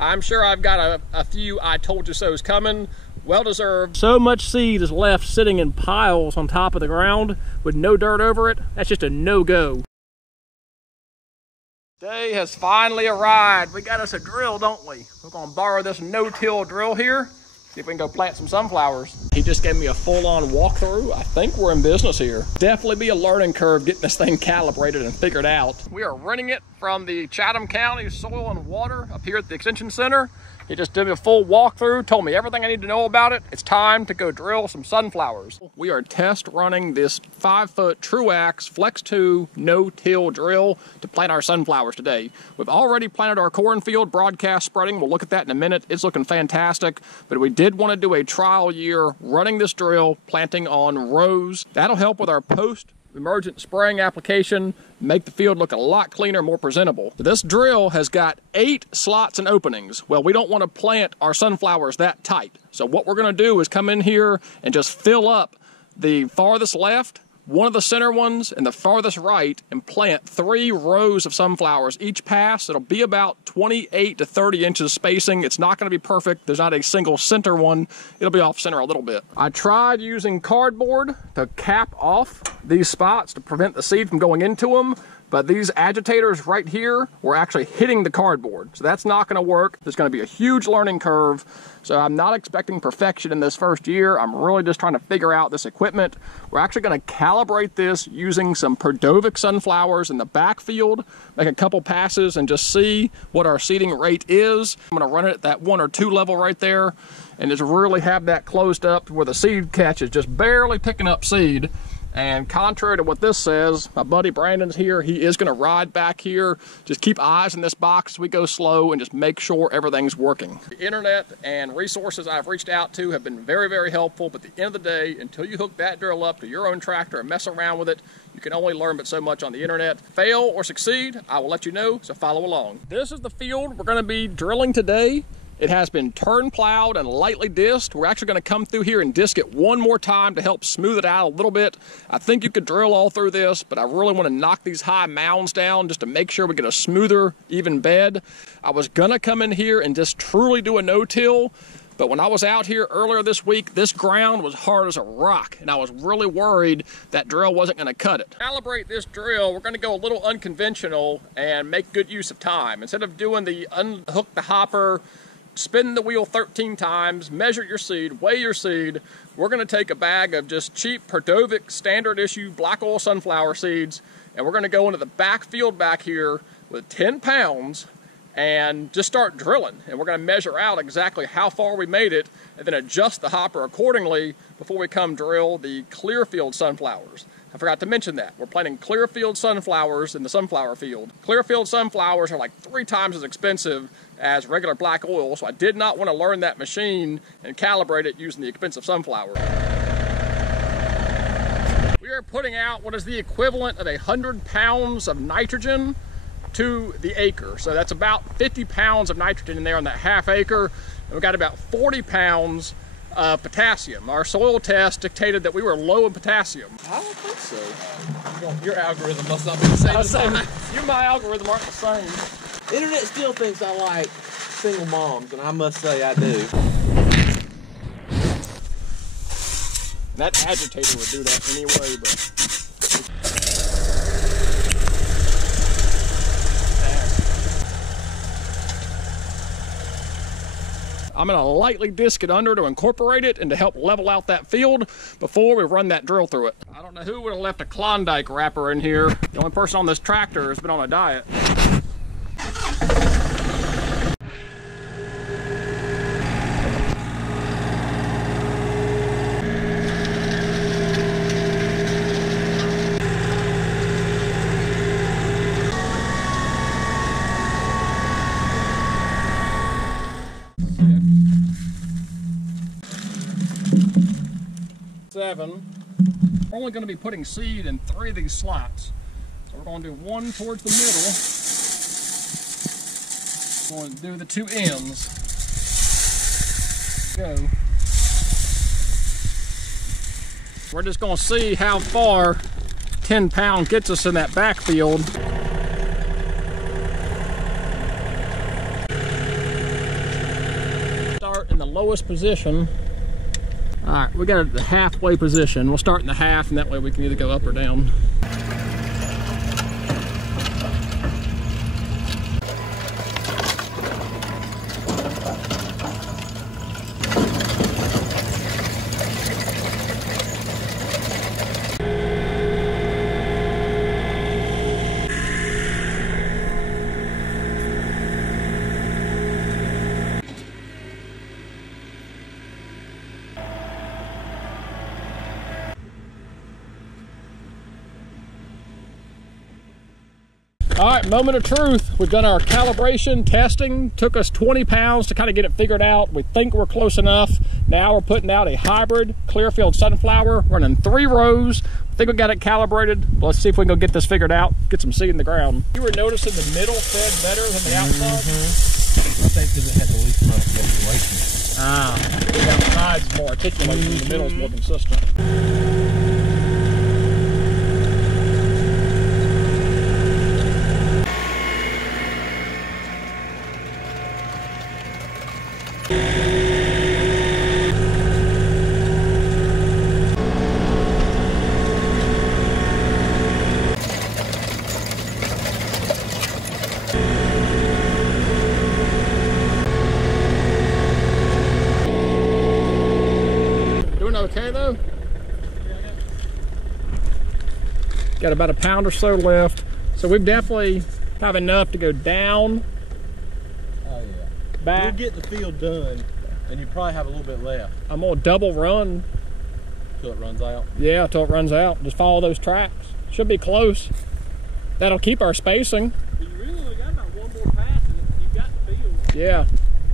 I'm sure I've got a few I told you so's coming. Well deserved. So much seed is left sitting in piles on top of the ground with no dirt over it. That's just a no-go. Day has finally arrived. We got us a drill, don't we? We're gonna borrow this no-till drill here. See if we can go plant some sunflowers. He just gave me a full-on walkthrough. I think we're in business here. Definitely be a learning curve getting this thing calibrated and figured out. We are renting it from the Chatham County Soil and Water up here at the Extension Center. He just did me a full walkthrough, told me everything I need to know about it. It's time to go drill some sunflowers. We are test running this 5-foot Truax Flex 2 no-till drill to plant our sunflowers today. We've already planted our cornfield, broadcast spreading. We'll look at that in a minute. It's looking fantastic, but we did want to do a trial year running this drill, planting on rows. That'll help with our post-emergent spraying application, make the field look a lot cleaner, more presentable. This drill has got 8 slots and openings. Well, we don't want to plant our sunflowers that tight. So what we're going to do is come in here and just fill up the farthest left, one of the center ones, and the farthest right, and plant 3 rows of sunflowers each pass. It'll be about 28 to 30 inches spacing. It's not going to be perfect. There's not a single center one. It'll be off center a little bit. I tried using cardboard to cap off these spots to prevent the seed from going into them, but these agitators right here were actually hitting the cardboard. So that's not gonna work. There's gonna be a huge learning curve. So I'm not expecting perfection in this first year. I'm really just trying to figure out this equipment. We're actually gonna calibrate this using some Perdovic sunflowers in the backfield, make a couple passes and just see what our seeding rate is. I'm gonna run it at that 1 or 2 level right there and just really have that closed up to where the seed catch is just barely picking up seed. And contrary to what this says, my buddy Brandon's here. He is going to ride back here. Just keep eyes in this box as we go slow and just make sure everything's working. The internet and resources I've reached out to have been very, very helpful. But at the end of the day, until you hook that drill up to your own tractor and mess around with it, you can only learn but so much on the internet. Fail or succeed, I will let you know, so follow along. This is the field we're going to be drilling today. It has been turn plowed and lightly disked. We're actually going to come through here and disc it one more time to help smooth it out a little bit. I think you could drill all through this, but I really want to knock these high mounds down just to make sure we get a smoother, even bed. I was going to come in here and just truly do a no-till, but when I was out here earlier this week, this ground was hard as a rock, and I was really worried that drill wasn't going to cut it. To calibrate this drill, we're going to go a little unconventional and make good use of time. Instead of doing the unhook the hopper, spin the wheel 13 times, measure your seed, weigh your seed, we're going to take a bag of just cheap Perdovic standard issue black oil sunflower seeds, and we're going to go into the backfield back here with 10 pounds and just start drilling. And we're going to measure out exactly how far we made it and then adjust the hopper accordingly before we come drill the Clearfield sunflowers. I forgot to mention that. We're planting Clearfield sunflowers in the sunflower field. Clearfield sunflowers are like 3 times as expensive as regular black oil, so I did not want to learn that machine and calibrate it using the expensive sunflower. We are putting out what is the equivalent of 100 pounds of nitrogen to the acre. So that's about 50 pounds of nitrogen in there on that half acre. And we've got about 40 pounds of potassium. Our soil test dictated that we were low in potassium. I don't think so. Your algorithm must not be the same as mine. You and my algorithm aren't the same. Internet still thinks I like single moms, and I must say I do. That agitator would do that anyway, but... I'm going to lightly disc it under to incorporate it and to help level out that field before we run that drill through it. I don't know who would have left a Klondike wrapper in here. The only person on this tractor has been on a diet. We're only going to be putting seed in 3 of these slots. So we're going to do 1 towards the middle. We're going to do the 2 ends. Go. We're just going to see how far 10 pound gets us in that backfield. lowest position. All right, we got it at the halfway position. We'll start in the half, and that way we can either go up or down. All right, moment of truth. We've done our calibration testing. Took us 20 pounds to kind of get it figured out. We think we're close enough. Now we're putting out a hybrid Clearfield sunflower, running 3 rows. I think we got it calibrated. Let's see if we can go get this figured out, get some seed in the ground. You were noticing the middle fed better than the outside? I think because it had the least amount of articulation. The outside's more articulated, the middle's more consistent. Okay though? Got about a pound or so left. So we've definitely have enough to go down. Oh yeah. Back. We'll get the field done and you probably have a little bit left. I'm gonna double run. Till it runs out? Yeah, till it runs out. Just follow those tracks. Should be close. That'll keep our spacing. You really only got about one more pass and you've got the field. Yeah.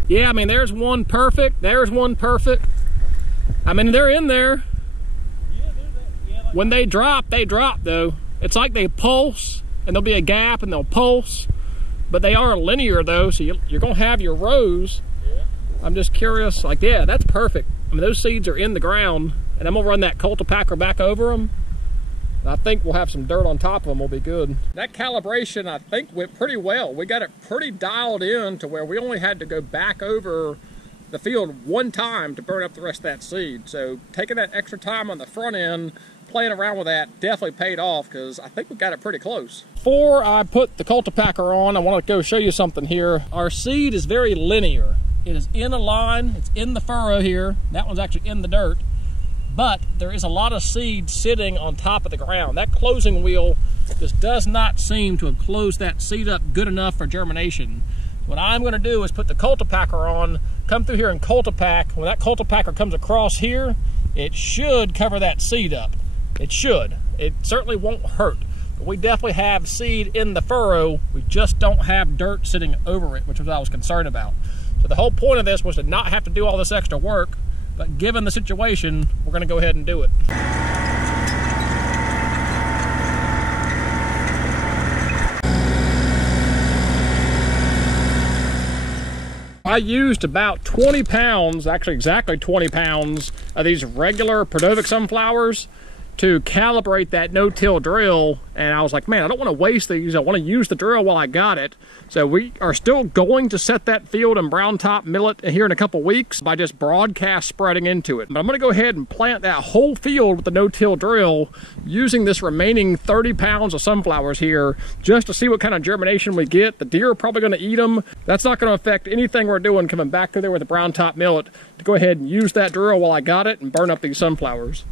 Yeah, I mean there's one perfect. There's one perfect. I mean, they're in there. Yeah, like when they drop though. It's like they pulse, and there'll be a gap, and they'll pulse. But they are linear though, so you're gonna have your rows. Yeah. I'm just curious, like, yeah, that's perfect. I mean, those seeds are in the ground, and I'm gonna run that cultipacker back over them. I think we'll have some dirt on top of them, will be good. That calibration, I think, went pretty well. We got it pretty dialed in to where we only had to go back over the field one time to burn up the rest of that seed. So taking that extra time on the front end, playing around with that, definitely paid off because I think we got it pretty close. Before I put the cultipacker on, I want to go show you something here. Our seed is very linear. It is in a line, it's in the furrow here. That one's actually in the dirt, but there is a lot of seed sitting on top of the ground. That closing wheel just does not seem to have closed that seed up good enough for germination. What I'm going to do is put the cultipacker on, come through here and cultipack. When that cultipacker comes across here, it should cover that seed up. It should. It certainly won't hurt. But we definitely have seed in the furrow. We just don't have dirt sitting over it, which was what I was concerned about. So the whole point of this was to not have to do all this extra work, but given the situation, we're going to go ahead and do it. I used about 20 pounds, actually exactly 20 pounds of these regular Prodovic sunflowers to calibrate that no-till drill, and I was like, man, I don't want to waste these. I want to use the drill while I got it. So we are still going to set that field in brown top millet here in a couple weeks by just broadcast spreading into it. But I'm going to go ahead and plant that whole field with the no-till drill using this remaining 30 pounds of sunflowers here just to see what kind of germination we get. The deer are probably going to eat them. That's not going to affect anything we're doing coming back through there with the brown top millet, to go ahead and use that drill while I got it and burn up these sunflowers.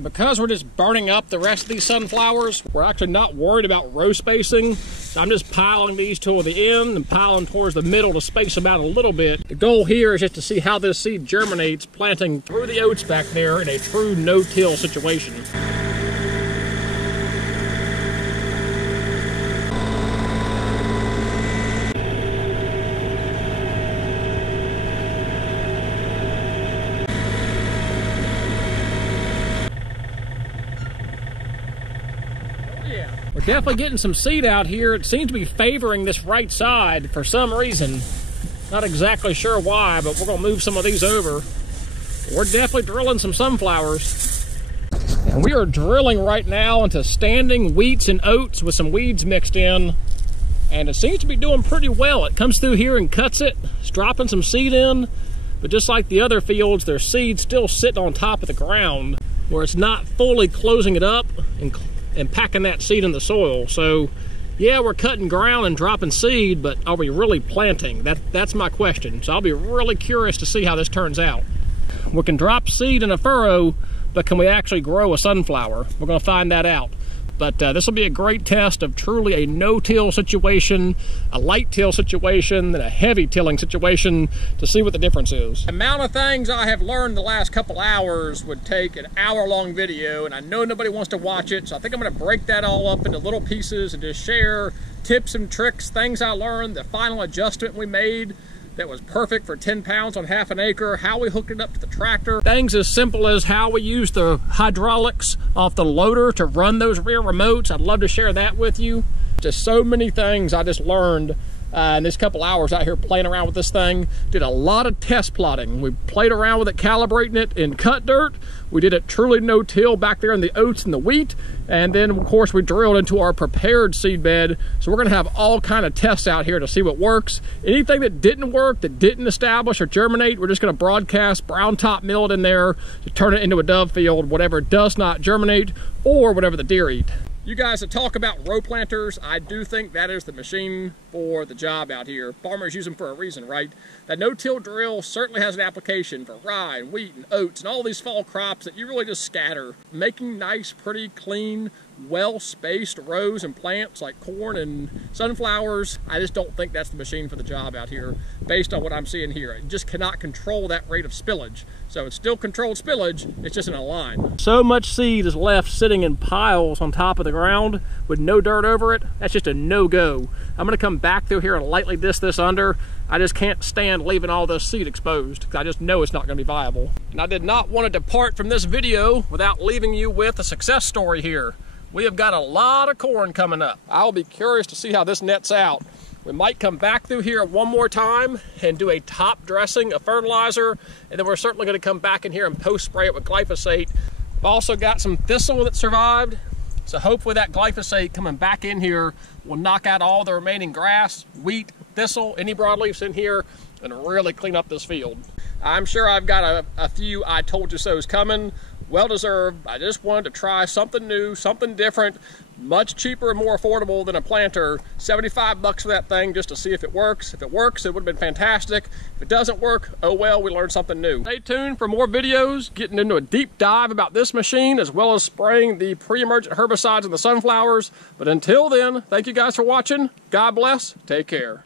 Because we're just burning up the rest of these sunflowers, we're actually not worried about row spacing. So I'm just piling these toward the end and piling towards the middle to space them out a little bit. The goal here is just to see how this seed germinates, planting through the oats back there in a true no-till situation. We're definitely getting some seed out here. It seems to be favoring this right side for some reason. Not exactly sure why, but we're gonna move some of these over. We're definitely drilling some sunflowers. And we are drilling right now into standing wheats and oats with some weeds mixed in. and it seems to be doing pretty well. It comes through here and cuts it. It's dropping some seed in, but just like the other fields, there's seed still sitting on top of the ground where it's not fully closing it up and packing that seed in the soil. So yeah, we're cutting ground and dropping seed, but are we really planting? That's my question. So I'll be really curious to see how this turns out. We can drop seed in a furrow, but can we actually grow a sunflower? We're gonna find that out. But this will be a great test of truly a no-till situation, a light-till situation, and a heavy-tilling situation to see what the difference is. The amount of things I have learned the last couple hours would take an hour-long video, and I know nobody wants to watch it, so I think I'm gonna break that all up into little pieces and just share tips and tricks, things I learned, the final adjustment we made that was perfect for 10 pounds on half an acre, how we hooked it up to the tractor. Things as simple as how we use the hydraulics off the loader to run those rear remotes. I'd love to share that with you. Just so many things I just learned in this couple hours out here playing around with this thing. Did a lot of test plotting. We played around with it, calibrating it in cut dirt. We did it truly no-till back there in the oats and the wheat. And then, of course, we drilled into our prepared seed bed. So we're gonna have all kind of tests out here to see what works. Anything that didn't work, that didn't establish or germinate, we're just gonna broadcast brown top milled in there to turn it into a dove field, whatever does not germinate or whatever the deer eat. You guys that talk about row planters, I do think that is the machine for the job out here. Farmers use them for a reason, right? That no-till drill certainly has an application for rye and wheat and oats and all these fall crops that you really just scatter. Making nice, pretty, clean, well-spaced rows and plants like corn and sunflowers, I just don't think that's the machine for the job out here based on what I'm seeing here. It just cannot control that rate of spillage. So it's still controlled spillage, it's just in a line. So much seed is left sitting in piles on top of the ground with no dirt over it. That's just a no-go. I'm gonna come back through here and lightly disc this under. I just can't stand leaving all this seed exposed because I just know it's not gonna be viable. And I did not want to depart from this video without leaving you with a success story here. We have got a lot of corn coming up. I'll be curious to see how this nets out. We might come back through here one more time and do a top dressing of fertilizer, and then we're certainly gonna come back in here and post spray it with glyphosate. I've also got some thistle that survived, so hopefully that glyphosate coming back in here will knock out all the remaining grass, wheat, thistle, any broadleafs in here, and really clean up this field. I'm sure I've got a few I told you so's coming. Well deserved. I just wanted to try something new, something different, much cheaper and more affordable than a planter. 75 bucks for that thing just to see if it works. If it works, it would have been fantastic. If it doesn't work, oh well, we learned something new. Stay tuned for more videos, getting into a deep dive about this machine, as well as spraying the pre-emergent herbicides in the sunflowers. But until then, thank you guys for watching. God bless. Take care.